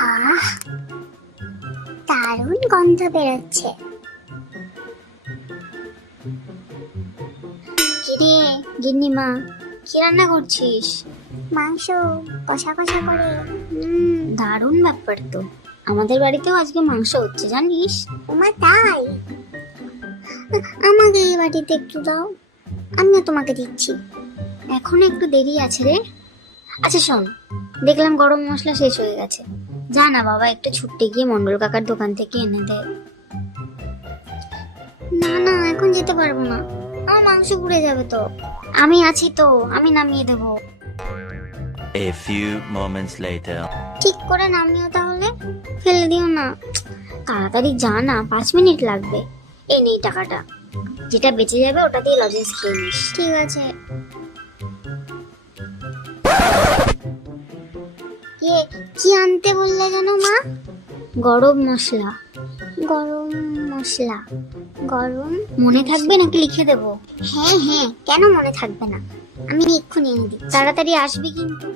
আহ, দারুণ গন্ধ বেরোচ্ছে। কিরে গিন্নিমা, কি রান্না করছিস? মাংস কষা কষা করে। দারুণ ব্যাপার তো। আমাদের বাড়িতেও আজকে মাংস হচ্ছে জানিস। ওমা তাই? আমাকে এই বাটিতে একটু দাও, আমিও তোমাকে দিচ্ছি। এখনো একটু দেরি আছে রে। আচ্ছা শোন, দেখলাম গরম মশলা শেষ হয়ে গেছে, যা না বাবা একটু ছুটে গিয়ে মন্ডল কাকার দোকান থেকে এনে দে। না না, এখন যেতে পারবো না, আমার মাংস পুড়ে যাবে তো। আমি আছি তো, আমি নামিয়ে দেবো। A few moments later. ঠিক করে নামিও তাহলে, ফেলে দিও না। তাড়াতাড়ি যা না, 5 মিনিট লাগবে। এই নেই টাকাটা, যেটা বেঁচে যাবে ওটা দিয়ে লজেন্স খেয়ে নিস। ঠিক আছে। কি আনতে বললে জানো মা? গরম মশলা। গরম মশলা? গরম মনে থাকবে নাকি লিখে দেবো? হ্যাঁ হ্যাঁ, কেন মনে থাকবে না, আমি এক্ষুনি এনে দিই। তাড়াতাড়ি আসবি কিন্তু।